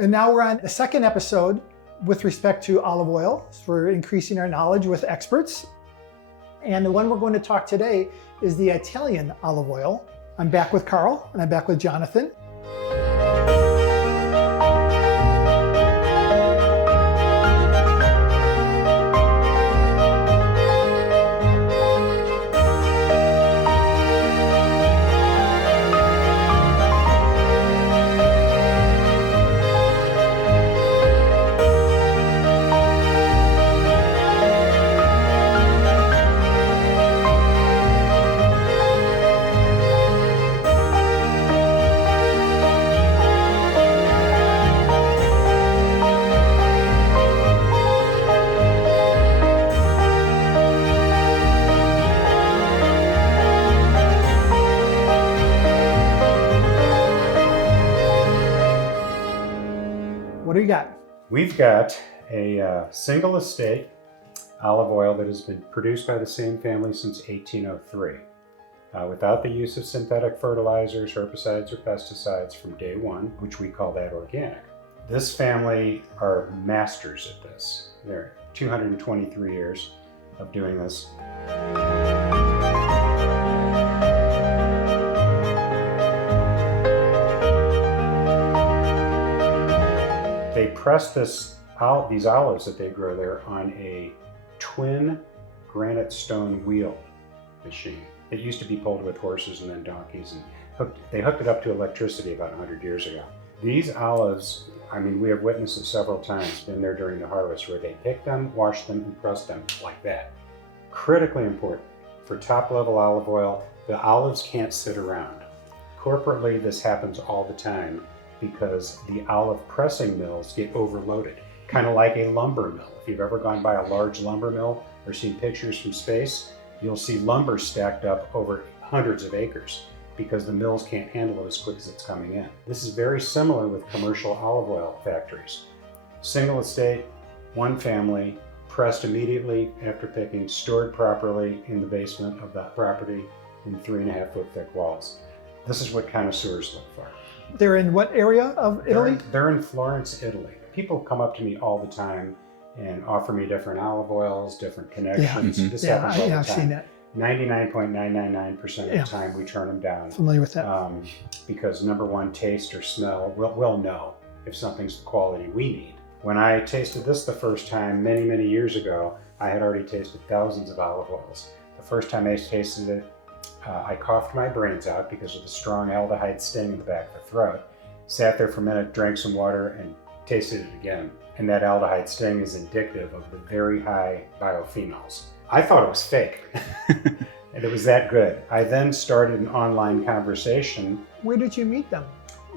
And now we're on the second episode with respect to olive oil. So we're increasing our knowledge with experts. And the one we're going to talk today is the Italian olive oil. I'm back with Carl and I'm back with Jonathan. What do you got? We've got a single estate olive oil that has been produced by the same family since 1803, without the use of synthetic fertilizers, herbicides, or pesticides from day one, which we call that organic. This family are masters at this. They're 223 years of doing this. They press these olives that they grow there on a twin granite stone wheel machine. It used to be pulled with horses and then donkeys, and they hooked it up to electricity about 100 years ago. These olives, I mean, we have witnessed it several times, been there during the harvest, where they pick them, wash them, and press them like that. Critically important. For top-level olive oil, the olives can't sit around. Corporately, this happens all the time, because the olive pressing mills get overloaded, kind of like a lumber mill. If you've ever gone by a large lumber mill or seen pictures from space, you'll see lumber stacked up over hundreds of acres because the mills can't handle it as quick as it's coming in. This is very similar with commercial olive oil factories. Single estate, one family, pressed immediately after picking, stored properly in the basement of that property in 3.5 foot thick walls. This is what connoisseurs look for. They're in what area of Italy? They're in Florence, Italy. People come up to me all the time and offer me different olive oils, different connections. Yeah, This happens all the time. I've seen that. 99.999% of the time we turn them down. Familiar with that. Because number one, taste or smell, we'll know if something's the quality we need. When I tasted this the first time, many, many years ago, I had already tasted thousands of olive oils. The first time I tasted it, I coughed my brains out because of the strong aldehyde sting in the back of the throat. Sat there for a minute, drank some water, and tasted it again. And that aldehyde sting is indicative of the very high biophenols. I thought it was fake, and it was that good. I then started an online conversation. Where did you meet them?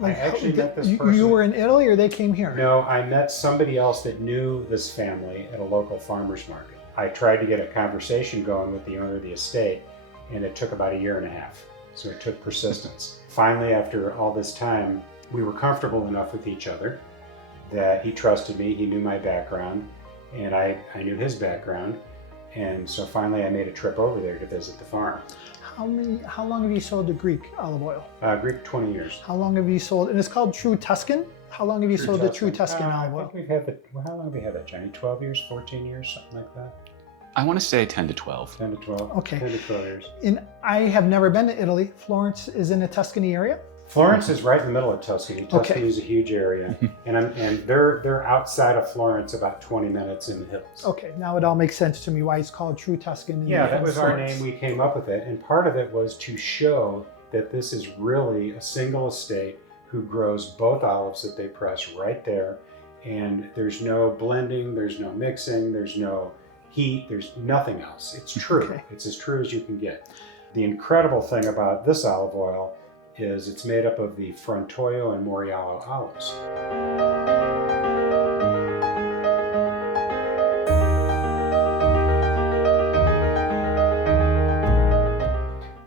I actually met this person. You were in Italy, or they came here? No, I met somebody else that knew this family at a local farmer's market. I tried to get a conversation going with the owner of the estate, and it took about 1.5 years. So it took persistence. Finally, after all this time, we were comfortable enough with each other that he trusted me, he knew my background, and I knew his background. And so finally I made a trip over there to visit the farm. How long have you sold the Greek olive oil? Greek, 20 years. How long have you sold, and it's called True Tuscan? How long have you sold the True Tuscan olive oil? I think we've had how long have we had that, Johnny? 12 years, 14 years, something like that? I want to say 10 to 12. 10 to 12. Okay. 10 to 12 years. And I have never been to Italy. Florence is in the Tuscany area? Florence is right in the middle of Tuscany. Tuscany Okay. is a huge area, and they're outside of Florence, about 20 minutes in the hills. Okay, now it all makes sense to me why it's called True Tuscan. Yeah, that was our Florence. name. We came up with it, and part of it was to show that this is really a single estate who grows both olives that they press right there, and there's no blending, there's no mixing, there's no heat, there's nothing else. It's true. Okay. It's as true as you can get. The incredible thing about this olive oil is it's made up of the Frontoio and Moriallo olives.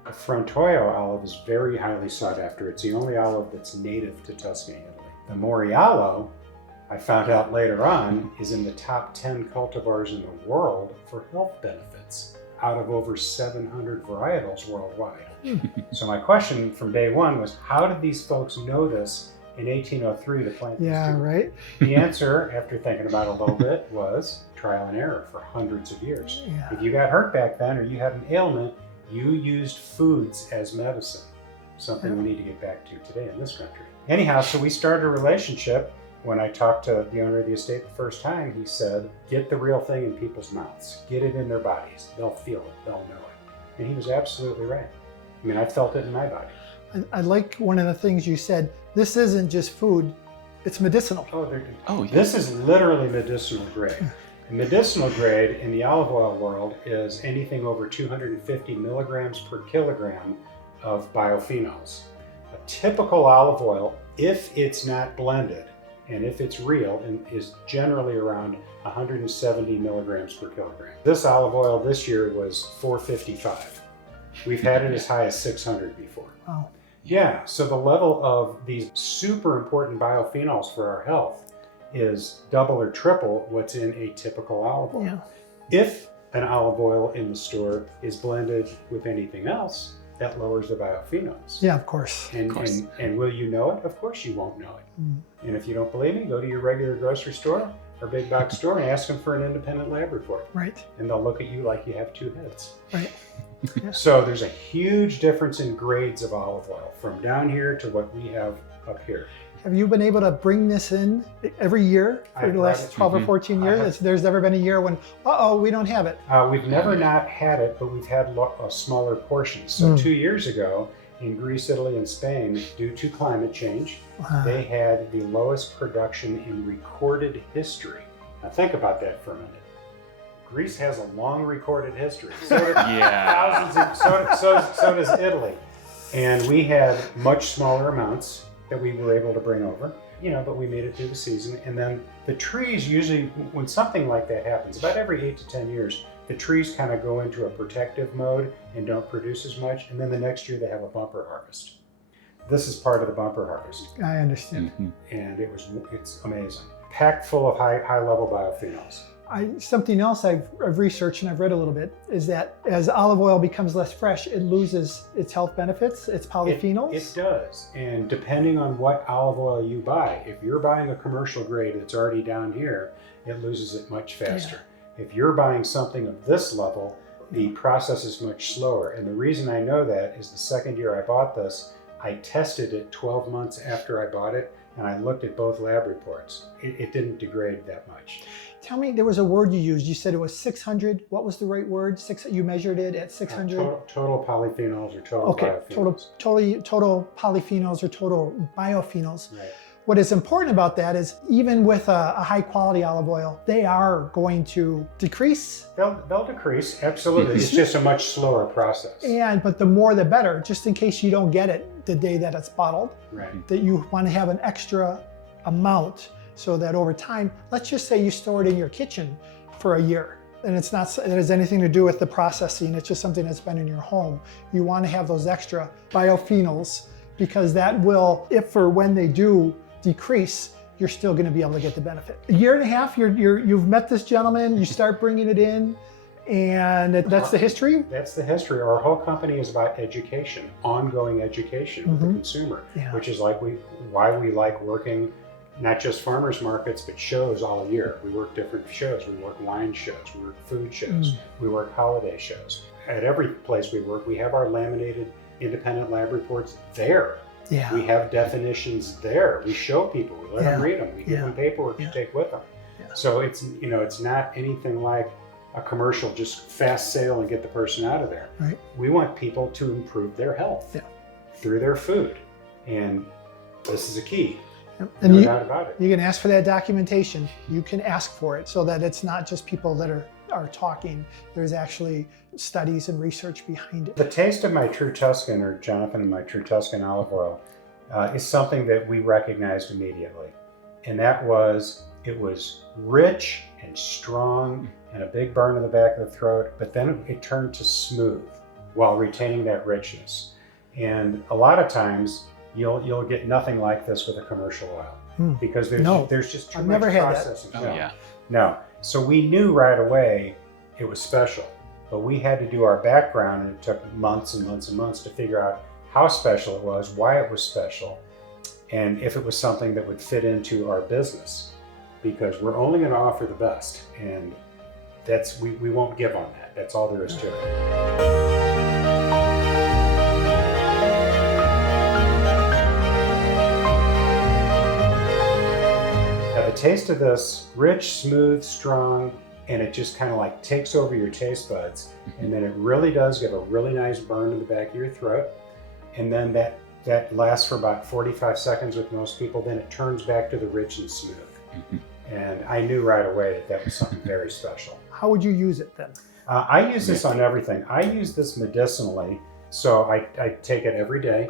A Frontoio olive is very highly sought after. It's the only olive that's native to Tuscany, Italy. The Moriallo, I found out later on, is in the top 10 cultivars in the world for health benefits out of over 700 varietals worldwide. So my question from day one was, how did these folks know this in 1803 to plant these Yeah, two. right. The answer, after thinking about it a little bit, was trial and error for hundreds of years. Yeah. If you got hurt back then or you had an ailment, you used foods as medicine, something we need to get back to today in this country. Anyhow, so we started a relationship. When I talked to the owner of the estate the first time, he said, get the real thing in people's mouths. Get it in their bodies. They'll feel it. They'll know it. And he was absolutely right. I mean, I felt it in my body. I like one of the things you said. This isn't just food, it's medicinal. Oh, yeah. This is literally medicinal grade. Medicinal grade in the olive oil world is anything over 250 milligrams per kilogram of biophenols. A typical olive oil, if it's not blended and if it's real, is generally around 170 milligrams per kilogram. This olive oil this year was 455. We've had it as high as 600 before. Wow. Yeah, so the level of these super important biophenols for our health is double or triple what's in a typical olive oil. Yeah. If an olive oil in the store is blended with anything else, that lowers the biophenols. Yeah, of course. And will you know it? Of course you won't know it. Mm. And if you don't believe me, go to your regular grocery store or big box store and ask them for an independent lab report. Right. And they'll look at you like you have two heads. Right. Yeah. So there's a huge difference in grades of olive oil from down here to what we have up here. Have you been able to bring this in every year for the last 12 or 14 years? There's never been a year when, we don't have it. We've never not had it, but we've had smaller portions. So 2 years ago in Greece, Italy, and Spain, due to climate change, they had the lowest production in recorded history. Now think about that for a minute. Greece has a long recorded history. So do so does Italy. And we had much smaller amounts that we were able to bring over, but we made it through the season. And then the trees usually, when something like that happens, about every 8 to 10 years, the trees kind of go into a protective mode and don't produce as much. And then the next year they have a bumper harvest. This is part of the bumper harvest. I understand. And it's amazing. Packed full of high level biophenols. Something else I've researched and I've read a little bit is that as olive oil becomes less fresh, it loses its health benefits, its polyphenols. It does. And depending on what olive oil you buy, if you're buying a commercial grade that's already down here, it loses it much faster. Yeah. If you're buying something of this level, the process is much slower. And the reason I know that is the second year I bought this, I tested it 12 months after I bought it, and I looked at both lab reports. It didn't degrade that much. Tell me, there was a word you used. You said it was 600. What was the right word? You measured it at 600? Total polyphenols or total biophenols. Total polyphenols or total biophenols. Right. What is important about that is even with a high quality olive oil, they are going to decrease. They'll decrease, absolutely. It's just a much slower process. But the more the better, just in case you don't get it the day that it's bottled, right. That you want to have an extra amount so that over time, let's just say you store it in your kitchen for a year. And it has anything to do with the processing. It's just something that's been in your home. You want to have those extra biophenols because that will, if or when they do decrease, you're still going to be able to get the benefit. A year and a half, you've met this gentleman, you start bringing it in, and that's the history? That's the history. Our whole company is about education, ongoing education with the consumer, which is why we like working not just farmers markets, but shows all year. We work different shows. We work wine shows, we work food shows, we work holiday shows. At every place we work, we have our laminated independent lab reports there. Yeah. We have definitions there. We show people, we let them read them. We give them paperwork to take with them. Yeah. So it's not anything like a commercial, just fast sale and get the person out of there. Right. We want people to improve their health through their food. And this is a key. And no doubt about it. You can ask for that documentation. You can ask for it so that it's not just people that are talking. There's actually studies and research behind it. The taste of my True Tuscan, or Jonathan and my True Tuscan olive oil, is something that we recognized immediately. And it was rich and strong and a big burn in the back of the throat, but then it turned to smooth while retaining that richness. And a lot of times you'll get nothing like this with a commercial oil because there's just too much processing. No. So we knew right away it was special, but we had to do our background, and it took months and months and months to figure out how special it was, why it was special. and if it was something that would fit into our business, because we're only going to offer the best, and we won't give on that. That's all there is to it. Now, the taste of this, rich, smooth, strong, and it just kind of like takes over your taste buds, and then it really does give a really nice burn in the back of your throat, and then that lasts for about 45 seconds with most people. Then it turns back to the rich and smooth. And I knew right away that was something very special. How would you use it then? I use this on everything. I use this medicinally, so I take it every day,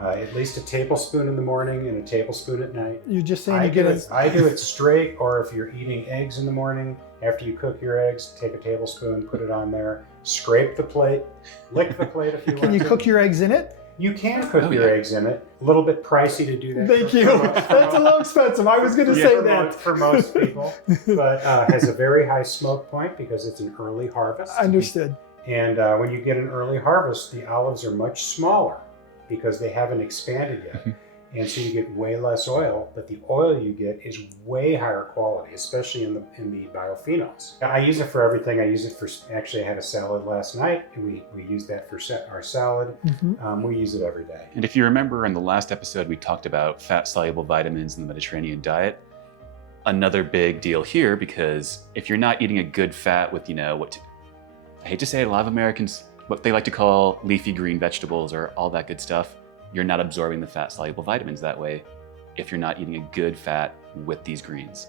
at least a tablespoon in the morning and a tablespoon at night. You're just saying I do it straight, or if you're eating eggs in the morning, after you cook your eggs, take a tablespoon, put it on there, scrape the plate, lick the plate if you want to. Can you cook your eggs in it? You can cook your eggs in it. A little bit pricey to do that. Thank you. That's a little expensive. I was going to say that. For most people, but has a very high smoke point because it's an early harvest. Understood. And when you get an early harvest, the olives are much smaller because they haven't expanded yet. And so you get way less oil, but the oil you get is way higher quality, especially in the biophenols. I use it for everything. I use it for, actually I had a salad last night, and we used that for our salad. We use it every day. And if you remember in the last episode, we talked about fat-soluble vitamins in the Mediterranean diet. Another big deal here, because if you're not eating a good fat with, I hate to say it, a lot of Americans, what they like to call leafy green vegetables or all that good stuff, you're not absorbing the fat-soluble vitamins that way if you're not eating a good fat with these greens.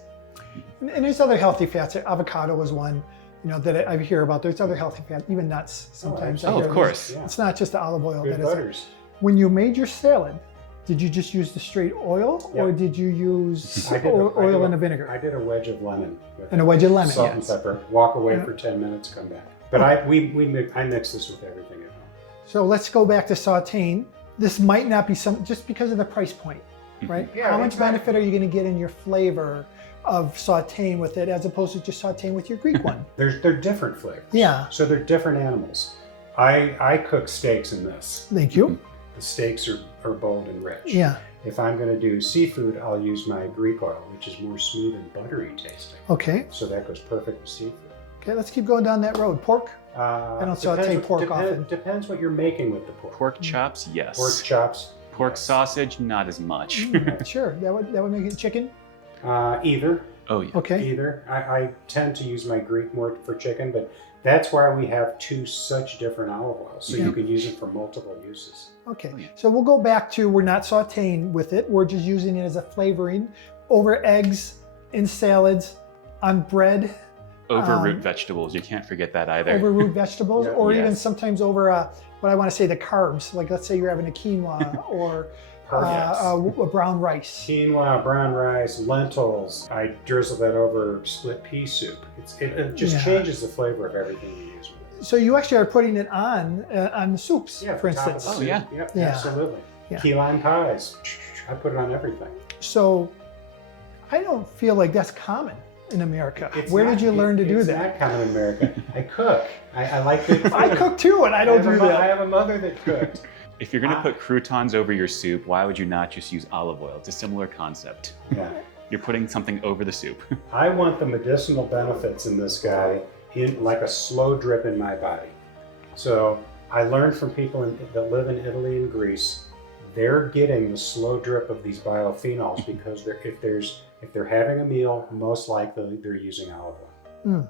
And there's other healthy fats. Avocado is one, that I hear about. There's other healthy fats, even nuts sometimes. Oh, of course. Yeah. It's not just the olive oil. Good butters. When you made your salad, did you just use the straight oil, or did you use oil and a vinegar? I did a wedge of lemon. And a wedge of lemon, salt and pepper. Walk away for 10 minutes, come back. But I mix this with everything at home. So let's go back to sauteing. This might not be just because of the price point, right? Yeah, how much benefit are you going to get in your flavor of sauteing with it as opposed to just sauteing with your Greek one? They're different flavors. Yeah. So they're different animals. I cook steaks in this. Thank you. The steaks are bold and rich. Yeah. If I'm going to do seafood, I'll use my Greek oil, which is more smooth and buttery tasting. Okay. So that goes perfect with seafood. Okay, let's keep going down that road. Pork? I don't saute pork often. Depends what you're making with the pork. Pork chops, yes. Pork chops. Pork sausage, not as much. Sure, that would make it chicken? Either. Oh, yeah. Okay. Either. I tend to use my Greek more for chicken, but that's why we have two such different olive oils. So you can use it for multiple uses. Okay, so we'll go back to we're not sauteing with it. We're just using it as a flavoring over eggs, in salads, on bread. Over root vegetables, you can't forget that either. Over root vegetables, Yeah. or Yes. even sometimes over what I want to say the carbs. Like let's say you're having a quinoa or a brown rice. Quinoa, brown rice, lentils. I drizzle that over split pea soup. It just changes the flavor of everything you use with it. So you actually are putting it on the soups, Yeah, for top of instance. the Oh, soup. yeah. Yeah. Absolutely. Yeah. Key lime pies. I put it on everything. So I don't feel like that's common in America. It's Where not- did you learn to do it's that? not common in America. I cook. I like good food. I cook too, and I don't do I that. have a mother that cooked. If you're going to put croutons over your soup, why would you not just use olive oil? It's a similar concept. Yeah. You're putting something over the soup. I want the medicinal benefits in this guy in like a slow drip in my body. So I learned from people that live in Italy and Greece, they're getting the slow drip of these biophenols because if they're having a meal, most likely they're using olive oil.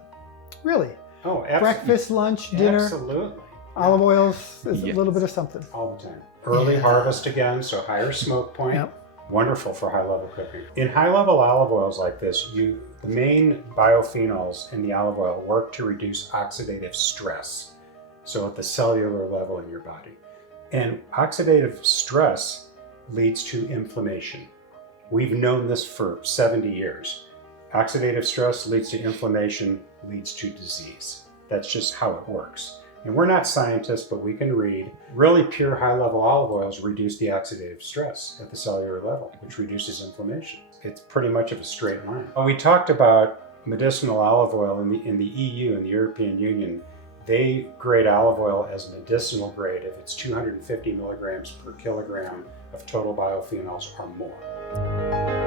Really? Oh, absolutely. Breakfast, lunch, dinner, Absolutely. olive oils is Yes. a little bit of something. All the time. Early harvest again, so higher smoke point. Yep. Wonderful for high-level cooking. In high-level olive oils like this, the main biophenols in the olive oil work to reduce oxidative stress, so at the cellular level in your body. And oxidative stress leads to inflammation. We've known this for 70 years. Oxidative stress leads to inflammation, leads to disease. That's just how it works. And we're not scientists, but we can read. Really pure high-level olive oils reduce the oxidative stress at the cellular level, which reduces inflammation. It's pretty much of a straight line. We talked about medicinal olive oil in the EU, in the European Union. They grade olive oil as medicinal grade if it's 250 milligrams per kilogram of total biophenols or more.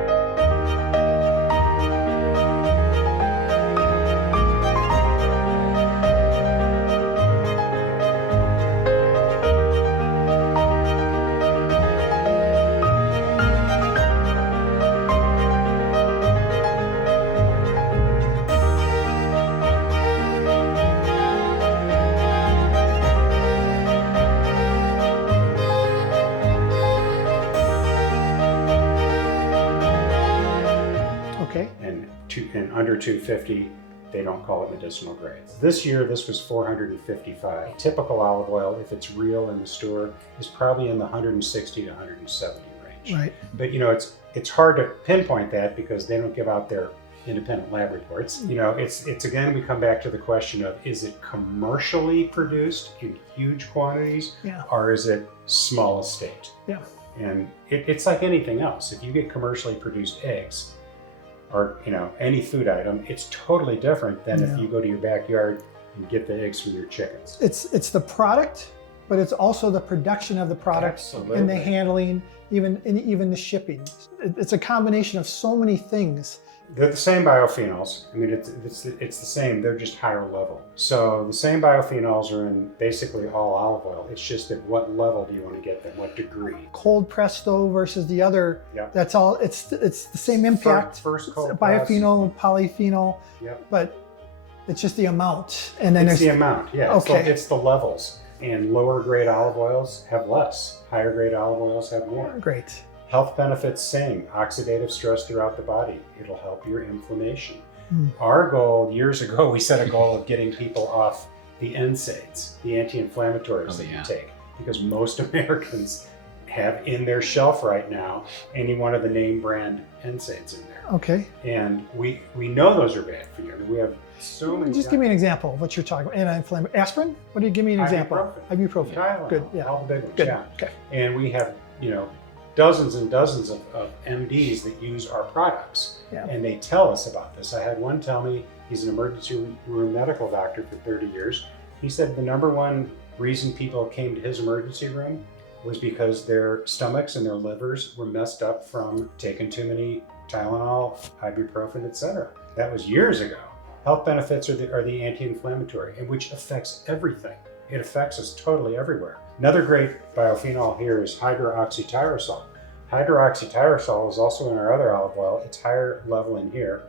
Okay. And under 250, they don't call it medicinal grade. This year, this was 455. Typical olive oil, if it's real in the store, is probably in the 160 to 170 range. Right. But you know, it's hard to pinpoint that because they don't give out their independent lab reports. You know, it's again, we come back to the question of, is it commercially produced in huge quantities, Yeah. or is it small estate? Yeah. And it's like anything else. If you get commercially produced eggs, or you know, any food item, it's totally different than if you go to your backyard and get the eggs from your chickens. It's the product, but it's also the production of the product. Absolutely. And the handling, even the shipping. It's a combination of so many things. They're the same biophenols. I mean, it's the same. They're just higher level. So the same biophenols are in basically all olive oil. It's just at what level do you want to get them? What degree? Cold presto versus the other. Yep. That's all. It's the same impact. First cold biophenol, polyphenol. Yep. But it's just the amount. And then It's the amount. Yeah. Okay. It's the levels. And lower grade olive oils have less. Higher grade olive oils have more. Great. Health benefits, same. Oxidative stress throughout the body. It'll help your inflammation. Our goal, years ago, we set a goal of getting people off the NSAIDs, the anti-inflammatories that you take, because most Americans have in their shelf right now any one of the name brand NSAIDs in there. Okay. And we know those are bad for you. I mean, we have so many. Just give me an example of what you're talking about. Anti-inflammatory. Aspirin? What do you give me an example? Ibuprofen. Tylenol. Good. Yeah. All the big ones. Good. Yeah. Okay. And we have, you know, dozens and dozens of MDs that use our products. Yeah. And they tell us about this. I had one tell me, he's an emergency room medical doctor for 30 years. He said the number one reason people came to his emergency room was because their stomachs and their livers were messed up from taking too many Tylenol, ibuprofen, etc. That was years ago. Health benefits are the anti-inflammatory, and which affects everything. It affects us totally everywhere. Another great biophenol here is hydroxytyrosol. Hydroxytyrosol is also in our other olive oil. It's higher level in here,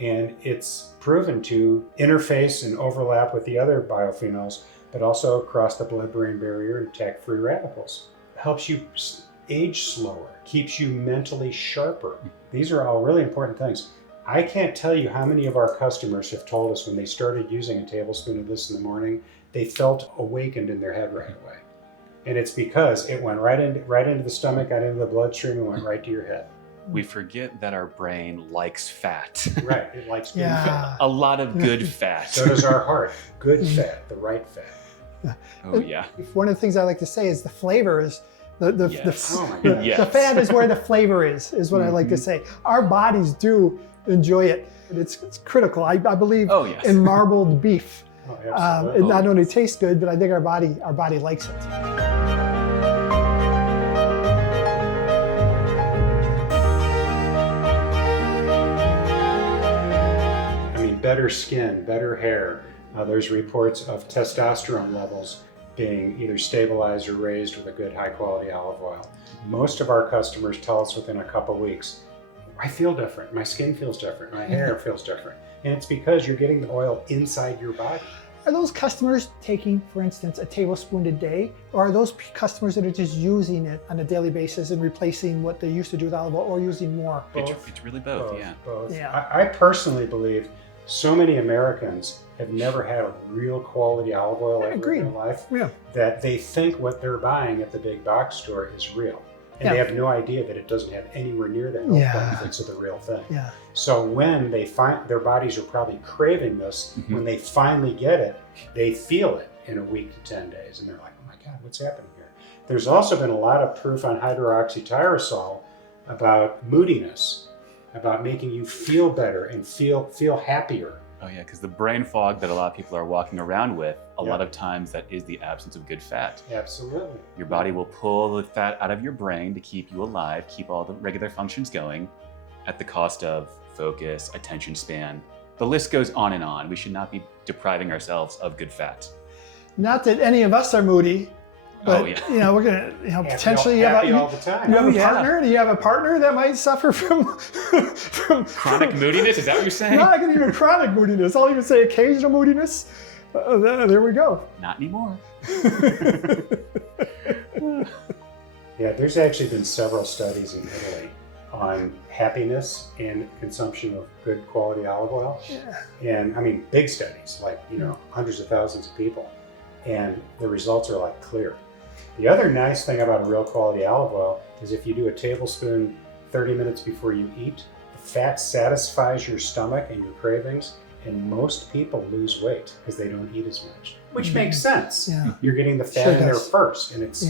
and it's proven to interface and overlap with the other biophenols, but also cross the blood-brain barrier and attack free radicals. Helps you age slower, keeps you mentally sharper. These are all really important things. I can't tell you how many of our customers have told us when they started using a tablespoon of this in the morning, they felt awakened in their head right away. And it's because it went right into the stomach, got into the bloodstream, and went right to your head. We forget that our brain likes fat. Right, it likes good fat. A lot of good fat. So does our heart. Good fat, the right fat. Oh yeah. One of the things I like to say is the flavor is the Yes. Oh my God. Yes. the fat is where the flavor is what I like to say. Our bodies do enjoy it. It's critical. I believe Oh, yes. in marbled beef. Oh, It absolutely. not only tastes good, but I think our body likes it. I mean, better skin, better hair. There's reports of testosterone levels being either stabilized or raised with a good high quality olive oil. Most of our customers tell us within a couple weeks, I feel different, my skin feels different, my hair feels different. And it's because you're getting the oil inside your body. Are those customers taking, for instance, a tablespoon a day, or are those customers that are just using it on a daily basis and replacing what they used to do with olive oil, or using more? It's really both, yeah. Both. Yeah. I personally believe so many Americans have never had a real quality olive oil ever in their life Yeah. that they think what they're buying at the big box store is real. And they Yeah. have no idea that it doesn't have anywhere near the health benefits of the real thing. Yeah. So when they find their bodies are probably craving this, when they finally get it, they feel it in a week to 10 days. And they're like, oh my God, what's happening here? There's also been a lot of proof on hydroxytyrosol about moodiness, about making you feel better and feel happier. Oh yeah, because the brain fog that a lot of people are walking around with, a Yeah. lot of times that is the absence of good fat. Absolutely. Your body will pull the fat out of your brain to keep you alive, keep all the regular functions going, at the cost of focus, attention span. The list goes on and on. We should not be depriving ourselves of good fat. Not that any of us are moody, but Oh, yeah. We're gonna, potentially happy you all the time. have Oh, a yeah. partner. Do you have a partner that might suffer from Chronic moodiness, is that what you're saying? Not even chronic moodiness. I'll even say occasional moodiness. There we go. Not anymore. Yeah, there's actually been several studies in Italy on happiness and consumption of good quality olive oil. Yeah. And I mean, big studies, like, hundreds of thousands of people. And the results are like clear. The other nice thing about a real quality olive oil is if you do a tablespoon 30 minutes before you eat, the fat satisfies your stomach and your cravings, and most people lose weight because they don't eat as much. Which makes sense. Yeah. You're getting the fat Sure in there does. first, and it's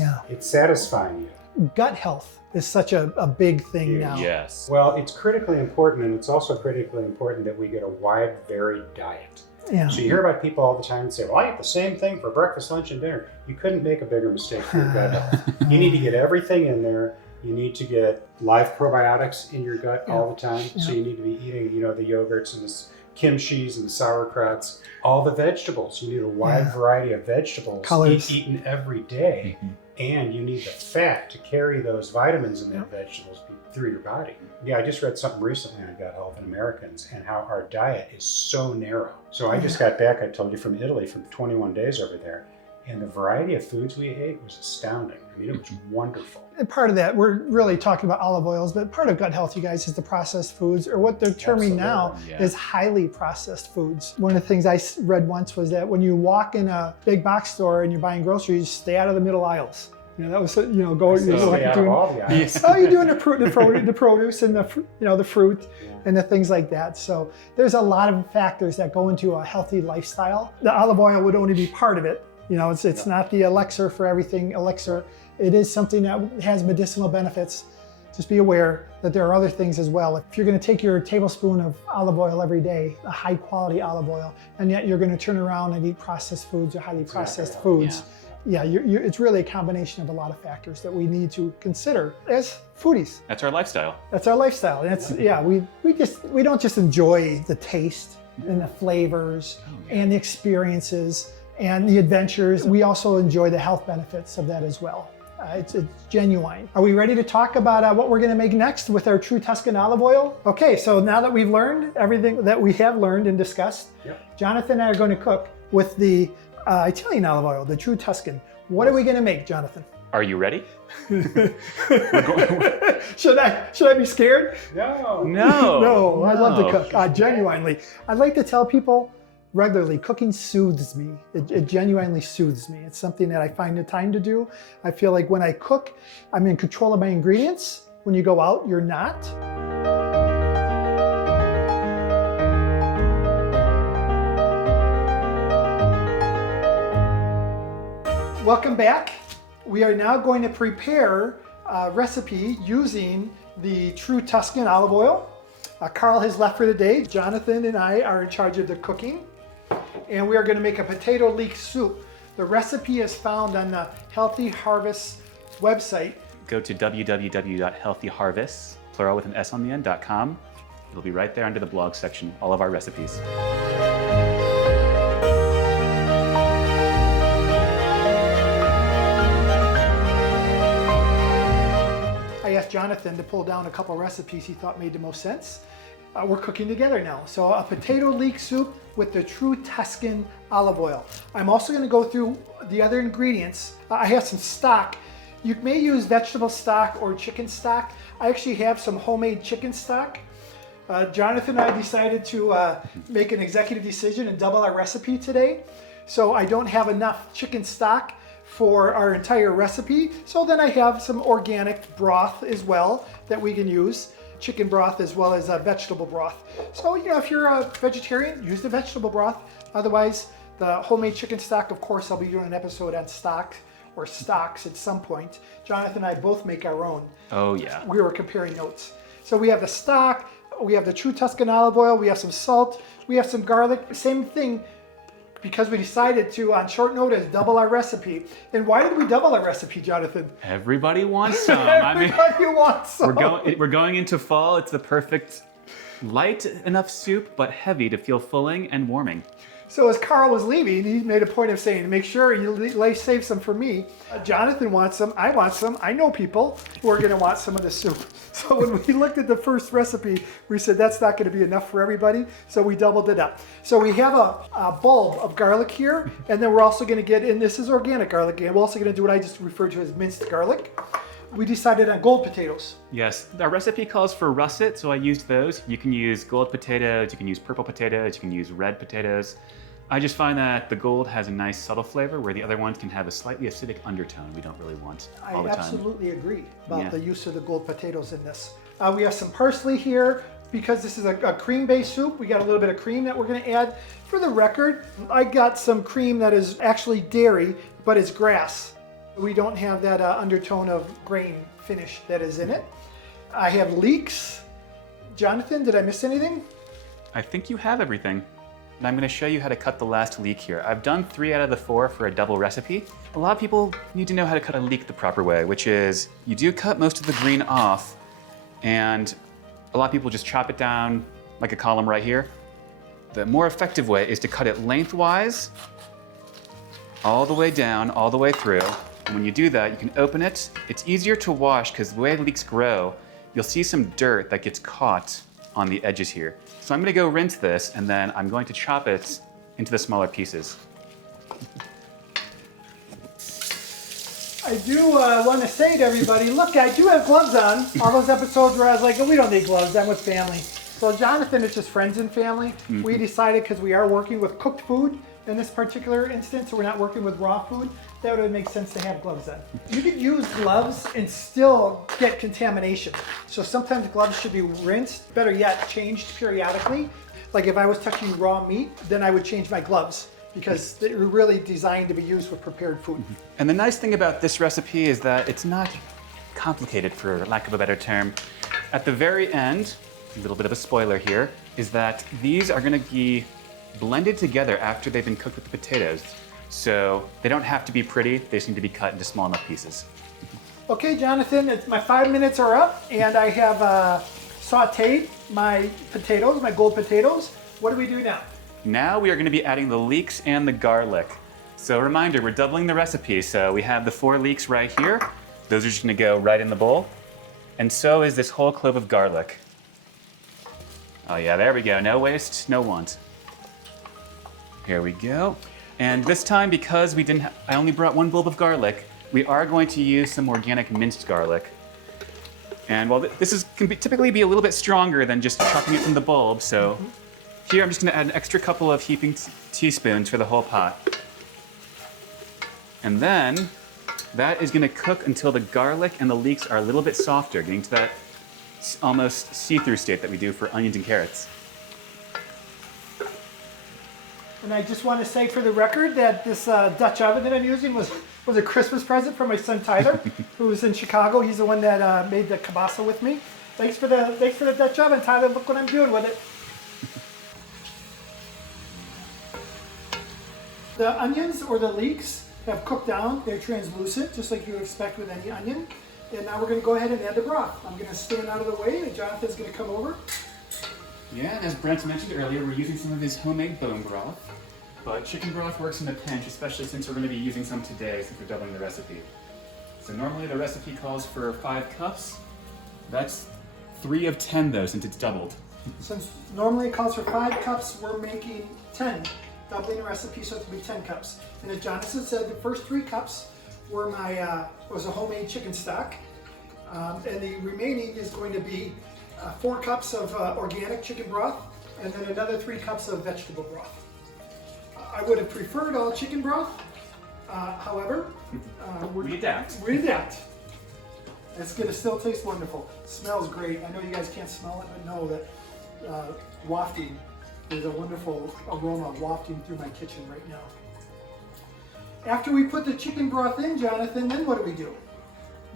satisfying you. Gut health is such a big thing Huge. now. Yes. Well, it's critically important, and it's also critically important that we get a wide, varied diet. Yeah. So you hear about people all the time and say, well, I eat the same thing for breakfast, lunch, and dinner. You couldn't make a bigger mistake for your gut health. You need to get everything in there. You need to get live probiotics in your gut all the time. So you need to be eating, the yogurts and the kimchis and the sauerkrauts, all the vegetables. You need a wide variety of vegetables eaten every day. Mhm. And you need the fat to carry those vitamins in the vegetables through your body. Yeah, I just read something recently on gut health in Americans and how our diet is so narrow. So I just got back, I told you, from Italy, from 21 days over there. And the variety of foods we ate was astounding. I mean, it was wonderful. And part of that, we're really talking about olive oils, but part of gut health, you guys, is the processed foods, or what they're terming now is highly processed foods. One of the things I read once was that when you walk in a big box store and you're buying groceries, stay out of the middle aisles. That was, Stay out of all the aisles. Oh, you're doing the produce and the fruit and the things like that. So there's a lot of factors that go into a healthy lifestyle. The olive oil would only be part of it. It's not the elixir for everything. It is something that has medicinal benefits. Just be aware that there are other things as well. If you're going to take your tablespoon of olive oil every day, a high quality olive oil, and yet you're going to turn around and eat processed foods or highly processed foods. It's really a combination of a lot of factors that we need to consider as foodies. That's our lifestyle. That's our lifestyle. And we don't just enjoy the taste and the flavors and the experiences and the adventures. We also enjoy the health benefits of that as well. It's genuine. Are we ready to talk about what we're going to make next with our true Tuscan olive oil? Okay, so now that we've learned everything that we have learned and discussed, Jonathan and I are going to cook with the Italian olive oil, the true Tuscan. What are we going to make, Jonathan? Are you ready? Should I be scared? No. No, I love to cook. Genuinely. I'd like to tell people regularly, cooking soothes me. It genuinely soothes me. It's something that I find the time to do. I feel like when I cook, I'm in control of my ingredients. When you go out, you're not. Welcome back. We are now going to prepare a recipe using the true Tuscan olive oil. Carl has left for the day. Jonathan and I are in charge of the cooking. And we are going to make a potato leek soup. The recipe is found on the Healthy Harvest website. Go to www.healthyharvest, plural with an S on the end.com. It'll be right there under the blog section, all of our recipes. I asked Jonathan to pull down a couple recipes he thought made the most sense. We're cooking together now. So a potato leek soup with the true Tuscan olive oil. I'm also going to go through the other ingredients. I have some stock. You may use vegetable stock or chicken stock. I actually have some homemade chicken stock. Jonathan and I decided to make an executive decision and double our recipe today. So I don't have enough chicken stock for our entire recipe. So then I have some organic broth as well that we can use. Chicken broth as well as vegetable broth. So, if you're a vegetarian, use the vegetable broth. Otherwise, the homemade chicken stock, of course, I'll be doing an episode on stock or stocks at some point. Jonathan and I both make our own. Oh, yeah. We were comparing notes. So we have the stock, we have the true Tuscan olive oil, we have some salt, we have some garlic. Same thing, because we decided to, on short notice, double our recipe. And why did we double our recipe, Jonathan? Everybody wants some. Everybody wants some. We're going into fall. It's the perfect light enough soup, but heavy to feel filling and warming. So as Carl was leaving, he made a point of saying, make sure you save some for me. Jonathan wants some, I want some. I know people who are gonna want some of the soup. So when we looked at the first recipe, we said that's not gonna be enough for everybody, so we doubled it up. So we have a bulb of garlic here, and then we're also gonna get in, this is organic garlic, and we're also gonna do what I just referred to as minced garlic. We decided on gold potatoes. Yes, our recipe calls for russet, so I used those. You can use gold potatoes, you can use purple potatoes, you can use red potatoes. I just find that the gold has a nice subtle flavor where the other ones can have a slightly acidic undertone we don't really want all the time. I absolutely agree about the use of the gold potatoes in this. We have some parsley here. Because this is a cream-based soup, we got a little bit of cream that we're gonna add. For the record, I got some cream that is actually dairy, but it's grass. We don't have that undertone of grain finish that is in it. I have leeks. Jonathan, did I miss anything? I think you have everything. And I'm going to show you how to cut the last leek here. I've done 3 out of the 4 for a double recipe. A lot of people need to know how to cut a leek the proper way, which is you do cut most of the green off, and a lot of people just chop it down like a column right here. The more effective way is to cut it lengthwise, all the way down, all the way through. And when you do that, you can open it. It's easier to wash because the way leeks grow, you'll see some dirt that gets caught on the edges here. So I'm gonna go rinse this, and then I'm going to chop it into the smaller pieces. I do want to say to everybody, look, I do have gloves on. All those episodes where I was like, oh, we don't need gloves, I'm with family. So Jonathan, it's just friends and family. Mm-hmm. We decided, because we are working with cooked food in this particular instance, so we're not working with raw food, that would make sense to have gloves on. You could use gloves and still get contamination. So sometimes gloves should be rinsed, better yet, changed periodically. Like if I was touching raw meat, then I would change my gloves because they're really designed to be used with prepared food. And the nice thing about this recipe is that it's not complicated, for lack of a better term. At the very end, a little bit of a spoiler here, is that these are gonna be blended together after they've been cooked with the potatoes. So they don't have to be pretty, they just need to be cut into small enough pieces. Okay, Jonathan, my 5 minutes are up, and I have sauteed my potatoes, my gold potatoes. What do we do now? Now we are going to be adding the leeks and the garlic. So reminder, we're doubling the recipe. So we have the 4 leeks right here. Those are just going to go right in the bowl. And so is this whole clove of garlic. Oh yeah, there we go. No waste, no want. Here we go. And this time, because I only brought 1 bulb of garlic, we are going to use some organic minced garlic. And while this can typically be a little bit stronger than just chopping it from the bulb, so here I'm just going to add an extra couple of heaping teaspoons for the whole pot. And then that is going to cook until the garlic and the leeks are a little bit softer, getting to that almost see-through state that we do for onions and carrots. And I just want to say for the record that this Dutch oven that I'm using was a Christmas present from my son Tyler, who's in Chicago. He's the one that made the kielbasa with me. Thanks for the Dutch oven, Tyler. Look what I'm doing with it. The onions or the leeks have cooked down. They're translucent, just like you would expect with any onion. And now we're going to go ahead and add the broth. I'm going to stand out of the way, and Jonathan's going to come over. Yeah, and as Brent mentioned earlier, we're using some of his homemade bone broth. But chicken broth works in a pinch, especially since we're going to be using some today since we're doubling the recipe. So normally the recipe calls for 5 cups. That's 3 of 10 though, since it's doubled. Since normally it calls for 5 cups, we're making 10. Doubling the recipe, so it's going to be 10 cups. And as Jonathan said, the first 3 cups were was a homemade chicken stock. And the remaining is going to be 4 cups of organic chicken broth, and then another 3 cups of vegetable broth. I would have preferred all chicken broth. However, we adapt. We adapt. It's going to still taste wonderful. It smells great. I know you guys can't smell it, but know that wafting. There's a wonderful aroma wafting through my kitchen right now. After we put the chicken broth in, Jonathan, then what do we do?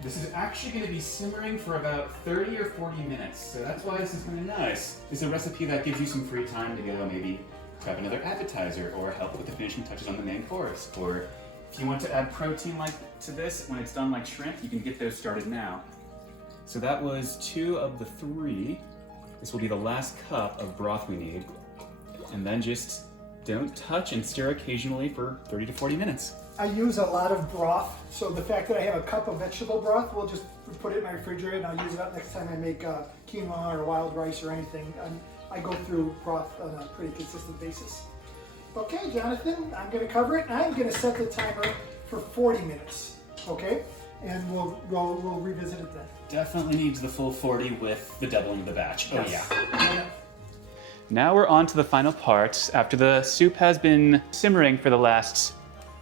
This is actually going to be simmering for about 30 or 40 minutes, so that's why this is kind of nice. It's a recipe that gives you some free time to go maybe grab another appetizer or help with the finishing touches on the main course. Or if you want to add protein like to this when it's done like shrimp, you can get those started now. So that was 2 of the 3. This will be the last cup of broth we need. And then just don't touch and stir occasionally for 30 to 40 minutes. I use a lot of broth, so the fact that I have a cup of vegetable broth, we'll just put it in my refrigerator and I'll use it up next time I make quinoa or wild rice or anything. I go through broth on a pretty consistent basis. Okay, Jonathan, I'm going to cover it and I'm going to set the timer for 40 minutes, okay? And we'll revisit it then. Definitely needs the full 40 with the doubling of the batch. Oh Yes. yeah. Now we're on to the final part. After the soup has been simmering for the last,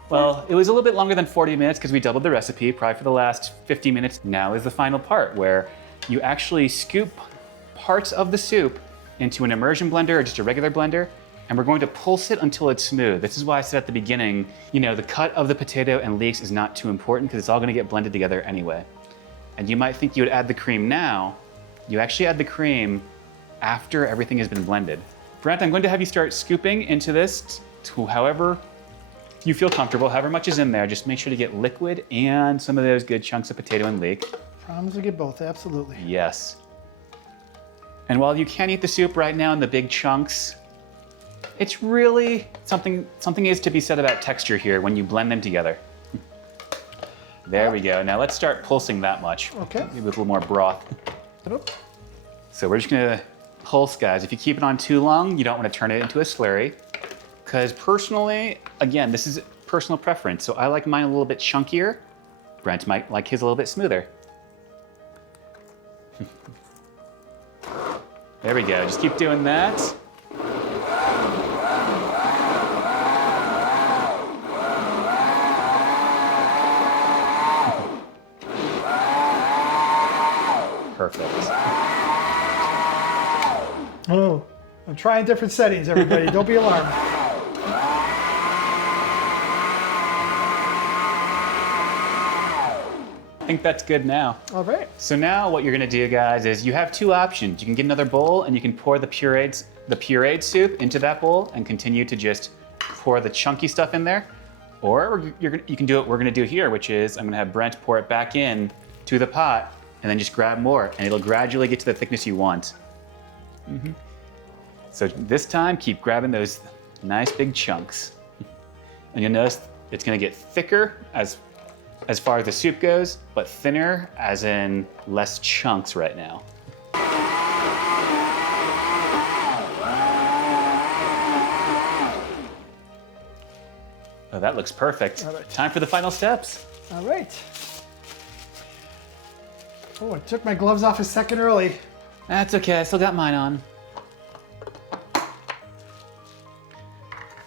well, it was a little bit longer than 40 minutes because we doubled the recipe, probably for the last 50 minutes. Now is the final part where you actually scoop parts of the soup into an immersion blender or just a regular blender, and we're going to pulse it until it's smooth. This is why I said at the beginning, you know, the cut of the potato and leeks is not too important because it's all going to get blended together anyway. And you might think you would add the cream now. You actually add the cream after everything has been blended. Brent, I'm going to have you start scooping into this to however you feel comfortable, however much is in there. Just make sure to get liquid and some of those good chunks of potato and leek. Promise to get both, absolutely. Yes. And while you can eat the soup right now in the big chunks, it's really something is to be said about texture here when you blend them together. There we go. Now let's start pulsing that much. Okay. Maybe with a little more broth. So we're just gonna pulse, guys. If you keep it on too long, you don't want to turn it into a slurry. Because personally, again, this is personal preference. So I like mine a little bit chunkier. Brent might like his a little bit smoother. There we go. Just keep doing that. Perfect. Oh, I'm trying different settings, everybody. Don't be alarmed. I think that's good now. All right. So now what you're gonna do, guys, is you have 2 options. You can get another bowl and you can pour the pureed soup into that bowl and continue to just pour the chunky stuff in there. Or you can do what we're gonna do here, which is I'm gonna have Brent pour it back in to the pot and then just grab more, and it'll gradually get to the thickness you want. So this time, keep grabbing those nice big chunks. And you'll notice it's gonna get thicker as far as the soup goes, but thinner as in less chunks right now. Oh, that looks perfect. All right. Time for the final steps. All right. Oh, I took my gloves off a second early. That's okay, I still got mine on.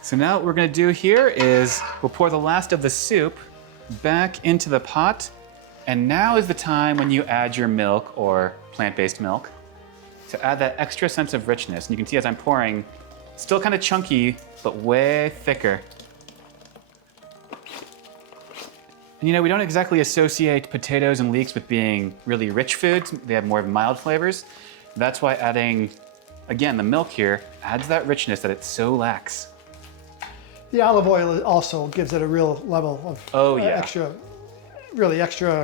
So now what we're gonna do here is we'll pour the last of the soup back into the pot, and now is the time when you add your milk or plant-based milk to add that extra sense of richness. And you can see as I'm pouring, still kind of chunky, but way thicker. And you know, we don't exactly associate potatoes and leeks with being really rich foods. They have more mild flavors. That's why adding, again, the milk here adds that richness that it so lacks. The olive oil also gives it a real level of extra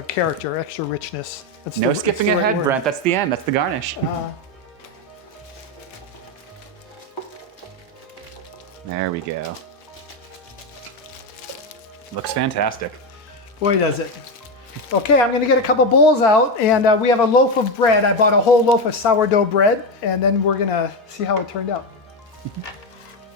character, extra richness. No skipping ahead, Brent. That's the end. That's the garnish. There we go. Looks fantastic. Boy, does it. Okay, I'm gonna get a couple bowls out, and we have a loaf of bread. I bought a whole loaf of sourdough bread, and then we're gonna see how it turned out.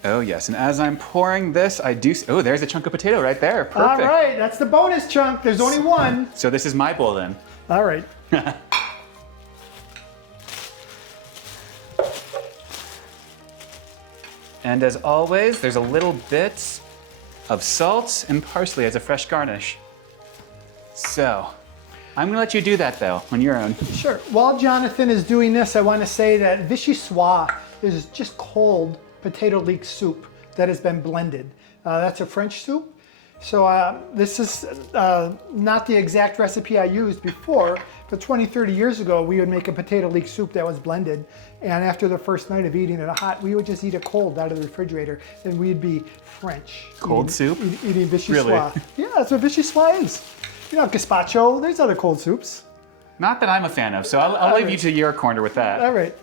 Oh yes, and as I'm pouring this, I do, oh, there's a chunk of potato right there. Perfect. All right, that's the bonus chunk. There's only one. So this is my bowl then. All right. And as always, there's a little bit of salt and parsley as a fresh garnish. So, I'm gonna let you do that though, on your own. Sure. While Jonathan is doing this, I want to say that vichyssoise is just cold potato leek soup that has been blended. That's a French soup, So this is not the exact recipe I used before, but 20, 30 years ago, we would make a potato leek soup that was blended. And after the first night of eating it hot, we would just eat it cold out of the refrigerator, and we'd be French. Cold soup? Eating vichyssoise. Really? Yeah, that's what vichyssoise is. You know, gazpacho, there's other cold soups. Not that I'm a fan of, so I'll leave you to your corner with that. All right.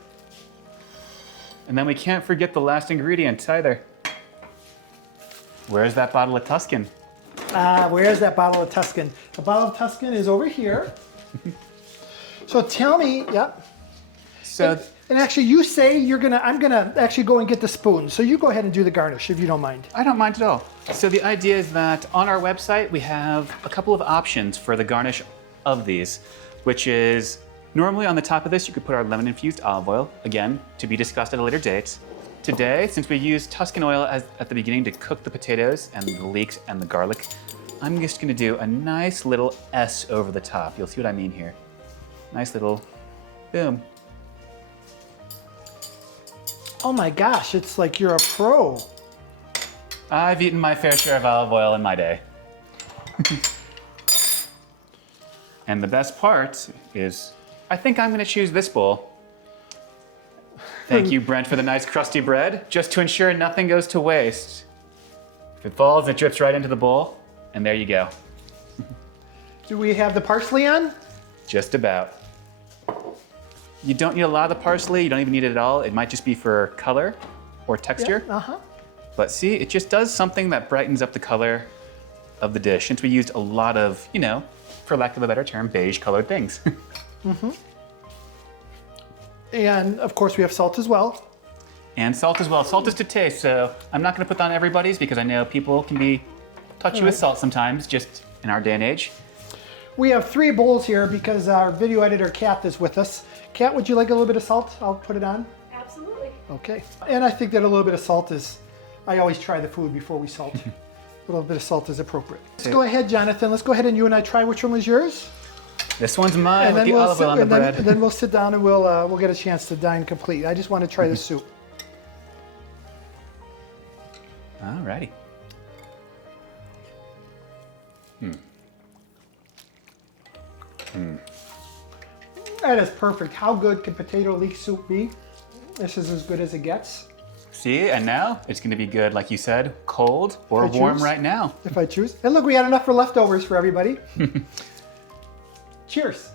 And then we can't forget the last ingredient either. Where's that bottle of Tuscan? Where's that bottle of Tuscan? The bottle of Tuscan is over here. So tell me, yep. So, And actually, you say I'm gonna actually go and get the spoon. So you go ahead and do the garnish if you don't mind. I don't mind at all. So the idea is that on our website, we have a couple of options for the garnish of these, which is normally on the top of this, you could put our lemon-infused olive oil, again, to be discussed at a later date. Today, since we used Tuscan oil at the beginning to cook the potatoes and the leeks and the garlic, I'm just gonna do a nice little S over the top. You'll see what I mean here. Nice little boom. Oh my gosh, it's like you're a pro. I've eaten my fair share of olive oil in my day. And the best part is, I think I'm gonna choose this bowl. Thank you, Brent, for the nice crusty bread, just to ensure nothing goes to waste. If it falls, it drips right into the bowl, and there you go. Do we have the parsley on? Just about. You don't need a lot of the parsley, you don't even need it at all. It might just be for color or texture. Yeah, uh-huh. But see, it just does something that brightens up the color of the dish, since we used a lot of, you know, for lack of a better term, beige colored things. Mm-hmm. And of course we have salt as well. And salt as well. Salt is to taste, so I'm not gonna put that on everybody's because I know people can be touchy with salt sometimes, just in our day and age. We have 3 bowls here because our video editor, Kat, is with us. Kat, would you like a little bit of salt? I'll put it on. Absolutely. Okay. And I think that a little bit of salt is, I always try the food before we salt. A little bit of salt is appropriate. Let's go ahead, Jonathan. Let's go ahead and you and I try which one was yours. This one's mine with the olive oil on the bread. And then we'll sit down and we'll get a chance to dine complete. I just want to try the soup. Alrighty. That is perfect. How good can potato leek soup be? This is as good as it gets. See, and now it's gonna be good, like you said, cold or If I warm choose. right now. If I choose. And look, we had enough for leftovers for everybody. Cheers.